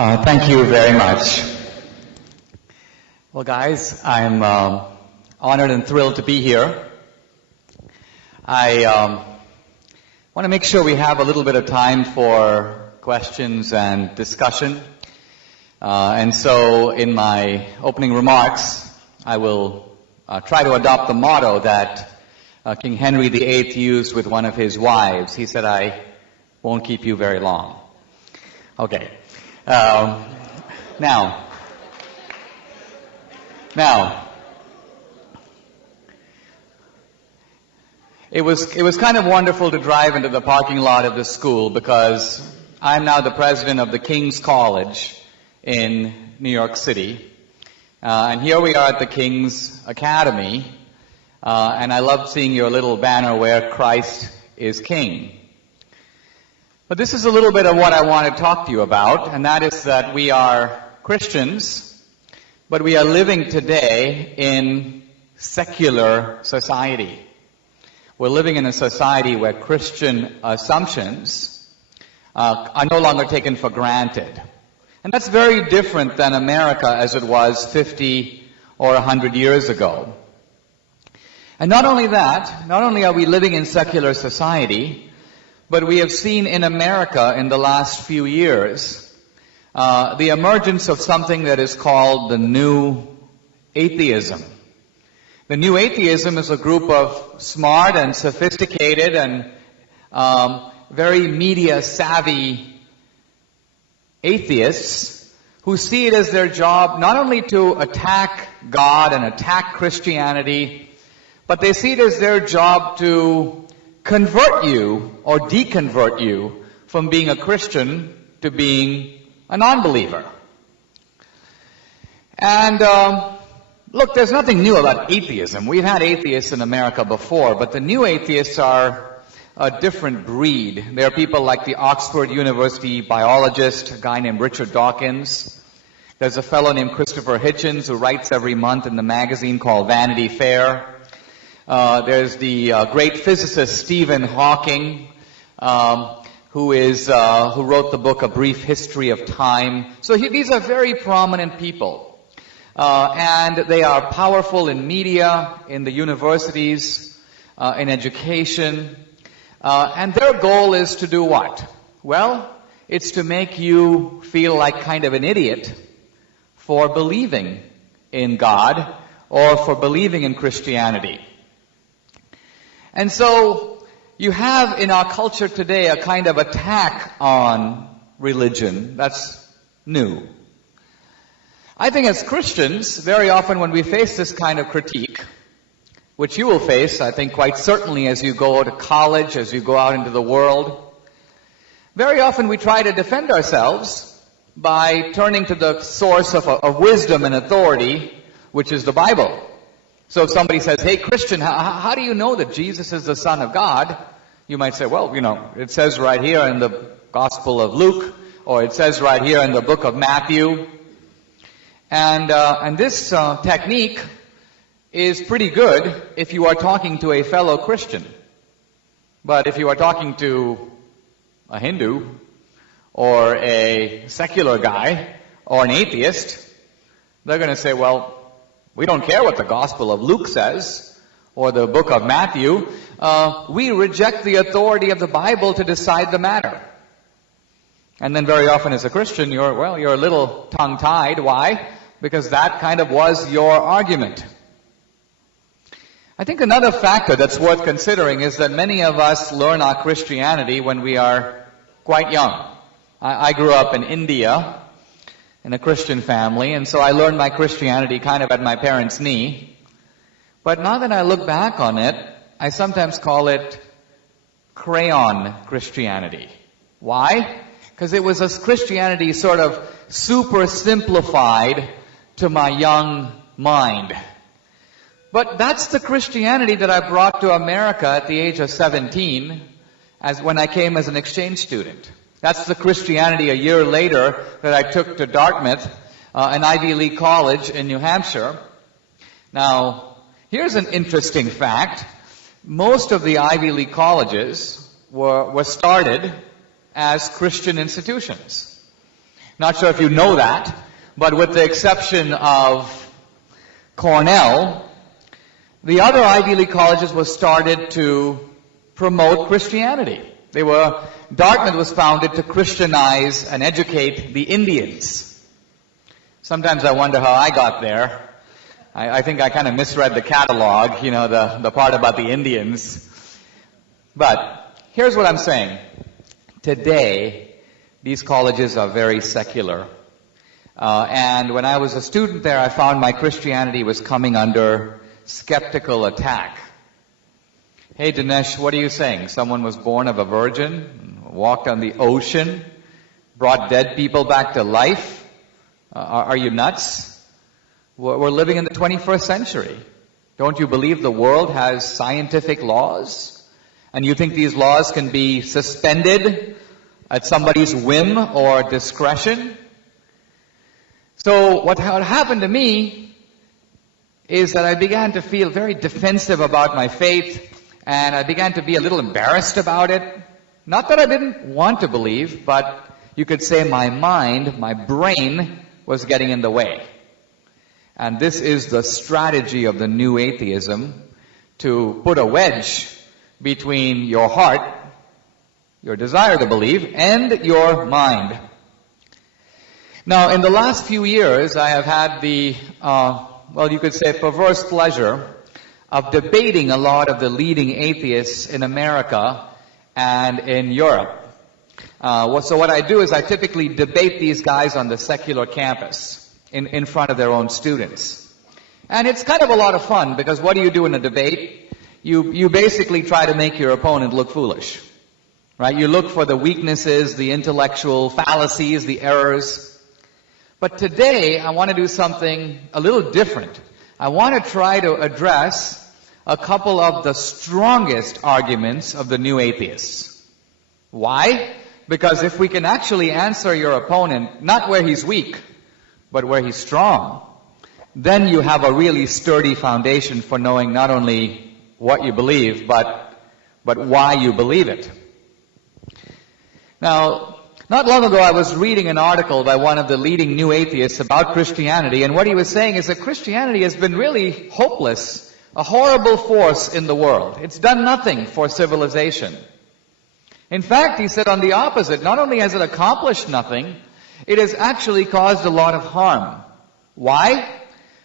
Thank you very much. Well, guys, I'm honored and thrilled to be here. I want to make sure we have a little bit of time for questions and discussion. And so in my opening remarks, I will try to adopt the motto that King Henry VIII used with one of his wives. He said, "I won't keep you very long." Okay. Now, it was kind of wonderful to drive into the parking lot of the school because I'm now the president of the King's College in New York City. And here we are at the King's Academy, and I love seeing your little banner where Christ is King. But this is a little bit of what I want to talk to you about, and that is that we are Christians, but we are living today in secular society. We're living in a society where Christian assumptions are no longer taken for granted. And that's very different than America as it was 50 or 100 years ago. And not only that, not only are we living in secular society, but we have seen in America in the last few years the emergence of something that is called the new atheism. The new atheism is a group of smart and sophisticated and very media-savvy atheists who see it as their job not only to attack God and attack Christianity, but they see it as their job to convert you or deconvert you from being a Christian to being a non-believer. And look, there's nothing new about atheism. We've had atheists in America before, but the new atheists are a different breed. There are people like the Oxford University biologist, a guy named Richard Dawkins. There's a fellow named Christopher Hitchens who writes every month in the magazine called Vanity Fair. There's the great physicist Stephen Hawking, who wrote the book A Brief History of Time. So these are very prominent people. And they are powerful in media, in the universities, in education. And their goal is to do what? Well, it's to make you feel like kind of an idiot for believing in God or for believing in Christianity. And so you have in our culture today a kind of attack on religion that's new. I think as Christians, very often when we face this kind of critique, which you will face, I think, quite certainly as you go to college, as you go out into the world, very often we try to defend ourselves by turning to the source of wisdom and authority, which is the Bible. So if somebody says, "Hey, Christian, how do you know that Jesus is the Son of God?" You might say, "Well, it says right here in the Gospel of Luke, or it says right here in the book of Matthew." And this technique is pretty good if you are talking to a fellow Christian. But if you are talking to a Hindu, or a secular guy, or an atheist, they're going to say, "Well, we don't care what the Gospel of Luke says, or the book of Matthew. We reject the authority of the Bible to decide the matter." And then very often as a Christian, you're a little tongue-tied. Why? Because that kind of was your argument. I think another factor that's worth considering is that many of us learn our Christianity when we are quite young. I grew up in India, in a Christian family, and so I learned my Christianity kind of at my parents' knee. But now that I look back on it, I sometimes call it crayon Christianity. Why? Because it was a Christianity sort of super simplified to my young mind. But that's the Christianity that I brought to America at the age of 17, when I came as an exchange student. That's the Christianity a year later that I took to Dartmouth, an Ivy League college in New Hampshire. Now, here's an interesting fact. Most of the Ivy League colleges were started as Christian institutions. Not sure if you know that, but with the exception of Cornell, the other Ivy League colleges were started to promote Christianity. Dartmouth was founded to Christianize and educate the Indians. Sometimes I wonder how I got there. I think I kind of misread the catalog, the part about the Indians. But here's what I'm saying. Today, these colleges are very secular. And when I was a student there, I found my Christianity was coming under skeptical attack. Hey, Dinesh, what are you saying? Someone was born of a virgin, walked on the ocean, brought dead people back to life? Are you nuts? We're living in the 21st century. Don't you believe the world has scientific laws? And you think these laws can be suspended at somebody's whim or discretion? So what happened to me is that I began to feel very defensive about my faith, and I began to be a little embarrassed about it. Not that I didn't want to believe, but you could say my mind, my brain, was getting in the way. And this is the strategy of the new atheism, to put a wedge between your heart, your desire to believe, and your mind. Now, in the last few years, I have had the, you could say perverse pleasure of debating a lot of the leading atheists in America and in Europe. So what I do is I typically debate these guys on the secular campus in front of their own students. And it's kind of a lot of fun, because what do you do in a debate? You basically try to make your opponent look foolish, right? You look for the weaknesses, the intellectual fallacies, the errors. But today, I want to do something a little different. I want to try to address a couple of the strongest arguments of the new atheists. Why? Because if we can actually answer your opponent, not where he's weak, but where he's strong, then you have a really sturdy foundation for knowing not only what you believe, but why you believe it. Now, not long ago I was reading an article by one of the leading new atheists about Christianity, and what he was saying is that Christianity has been really hopeless, a horrible force in the world. It's done nothing for civilization. In fact, he said on the opposite, not only has it accomplished nothing, it has actually caused a lot of harm. Why?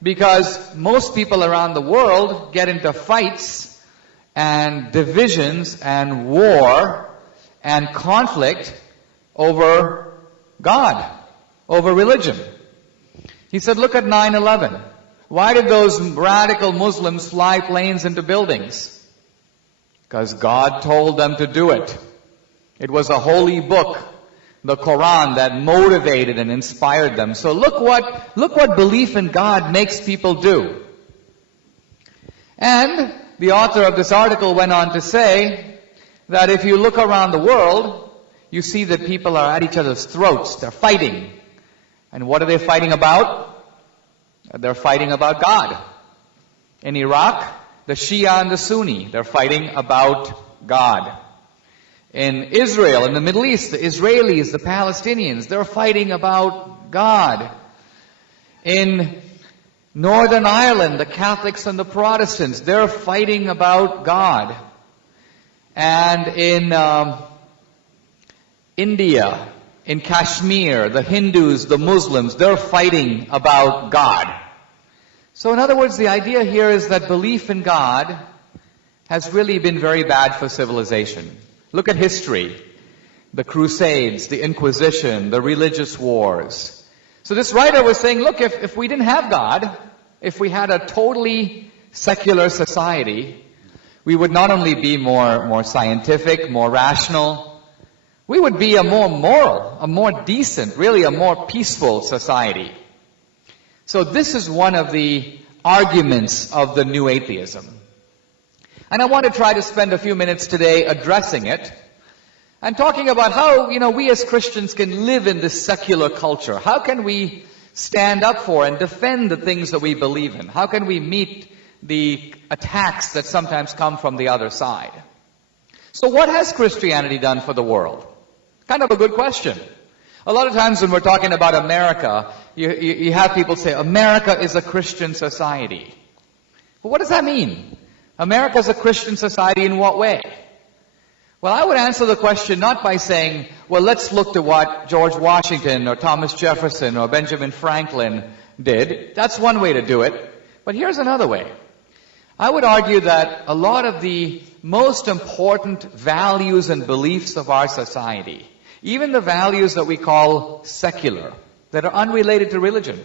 Because most people around the world get into fights and divisions and war and conflict over God, over religion. He said, look at 9/11. Why did those radical Muslims fly planes into buildings? Because God told them to do it. It was a holy book, the Quran, that motivated and inspired them. So look what belief in God makes people do. And the author of this article went on to say that if you look around the world, you see that people are at each other's throats. They're fighting. And what are they fighting about? They're fighting about God. In Iraq, the Shia and the Sunni, they're fighting about God. In Israel, in the Middle East, the Israelis, the Palestinians, they're fighting about God. In Northern Ireland, the Catholics and the Protestants, they're fighting about God. And in India, in Kashmir, the Hindus, the Muslims, they're fighting about God. So in other words, the idea here is that belief in God has really been very bad for civilization. Look at history. The Crusades, the Inquisition, the religious wars. So this writer was saying, look, if we didn't have God, if we had a totally secular society, we would not only be more scientific, more rational, we would be a more moral, a more decent, really a more peaceful society. So this is one of the arguments of the new atheism. And I want to try to spend a few minutes today addressing it and talking about how, we as Christians can live in this secular culture. How can we stand up for and defend the things that we believe in? How can we meet the attacks that sometimes come from the other side? So what has Christianity done for the world? Kind of a good question. A lot of times when we're talking about America, you have people say, America is a Christian society. But what does that mean? America is a Christian society in what way? Well, I would answer the question not by saying, well, let's look to what George Washington or Thomas Jefferson or Benjamin Franklin did. That's one way to do it. But here's another way. I would argue that a lot of the most important values and beliefs of our society, even the values that we call secular, that are unrelated to religion,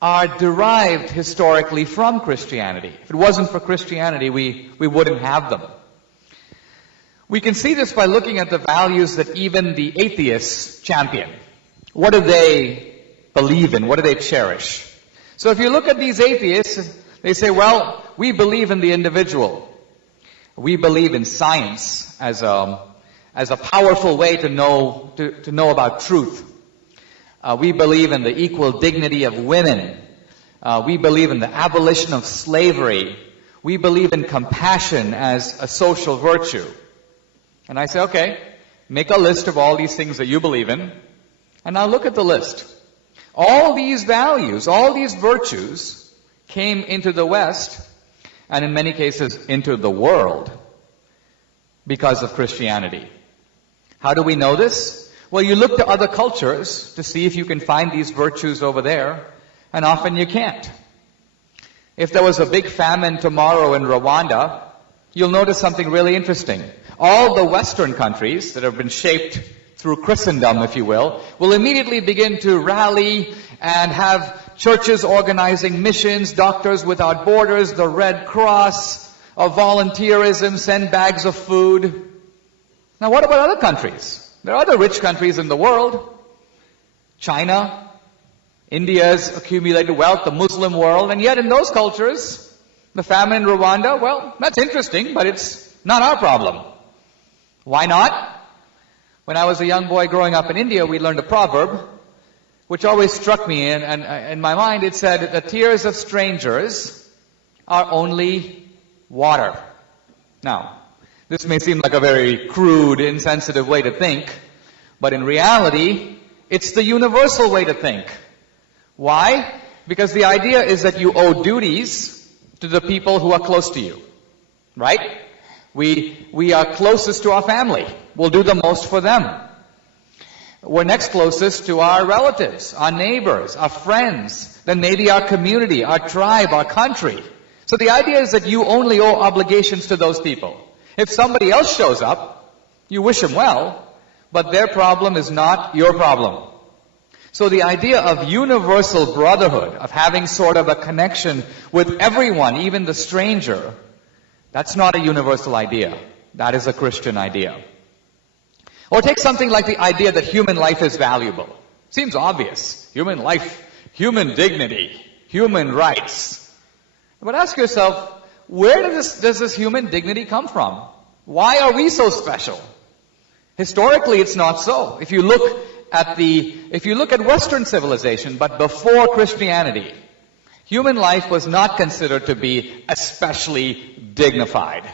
are derived historically from Christianity. If it wasn't for Christianity, we wouldn't have them. We can see this by looking at the values that even the atheists champion. What do they believe in? What do they cherish? So if you look at these atheists, they say, well, we believe in the individual. We believe in science as a powerful way to know about truth. We believe in the equal dignity of women. We believe in the abolition of slavery. We believe in compassion as a social virtue. And I say, okay, make a list of all these things that you believe in, and now look at the list. All these values, all these virtues came into the West, and in many cases into the world, because of Christianity. How do we know this? Well, you look to other cultures to see if you can find these virtues over there, and often you can't. If there was a big famine tomorrow in Rwanda, you'll notice something really interesting. All the Western countries that have been shaped through Christendom, if you will immediately begin to rally and have churches organizing missions, Doctors Without Borders, the Red Cross, volunteerism, send bags of food. Now what about other countries? There are other rich countries in the world. China, India's accumulated wealth, the Muslim world, and yet in those cultures, the famine in Rwanda, well, that's interesting, but it's not our problem. Why not? When I was a young boy growing up in India, we learned a proverb which always struck me, and in my mind it said, the tears of strangers are only water. Now, this may seem like a very crude, insensitive way to think, but in reality, it's the universal way to think. Why? Because the idea is that you owe duties to the people who are close to you. Right? We are closest to our family. We'll do the most for them. We're next closest to our relatives, our neighbors, our friends, then maybe our community, our tribe, our country. So the idea is that you only owe obligations to those people. If somebody else shows up, you wish them well, but their problem is not your problem. So the idea of universal brotherhood, of having sort of a connection with everyone, even the stranger, that's not a universal idea. That is a Christian idea. Or take something like the idea that human life is valuable. Seems obvious. Human life, human dignity, human rights. But ask yourself, where does this human dignity come from? Why are we so special? Historically, it's not so. If you look at Western civilization, but before Christianity, human life was not considered to be especially dignified.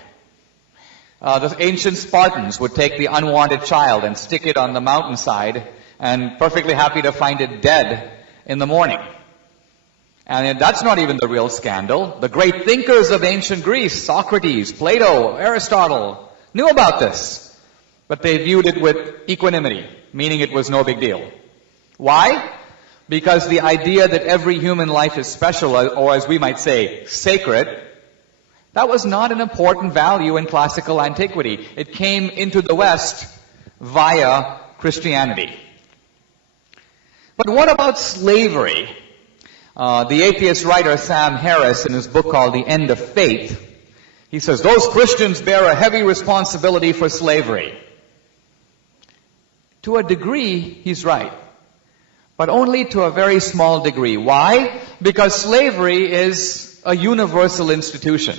The ancient Spartans would take the unwanted child and stick it on the mountainside, and perfectly happy to find it dead in the morning. And that's not even the real scandal. The great thinkers of ancient Greece, Socrates, Plato, Aristotle, knew about this. But they viewed it with equanimity, meaning it was no big deal. Why? Because the idea that every human life is special, or as we might say, sacred, that was not an important value in classical antiquity. It came into the West via Christianity. But what about slavery? The atheist writer Sam Harris, in his book called The End of Faith, he says, those Christians bear a heavy responsibility for slavery. To a degree, he's right. But only to a very small degree. Why? Because slavery is a universal institution.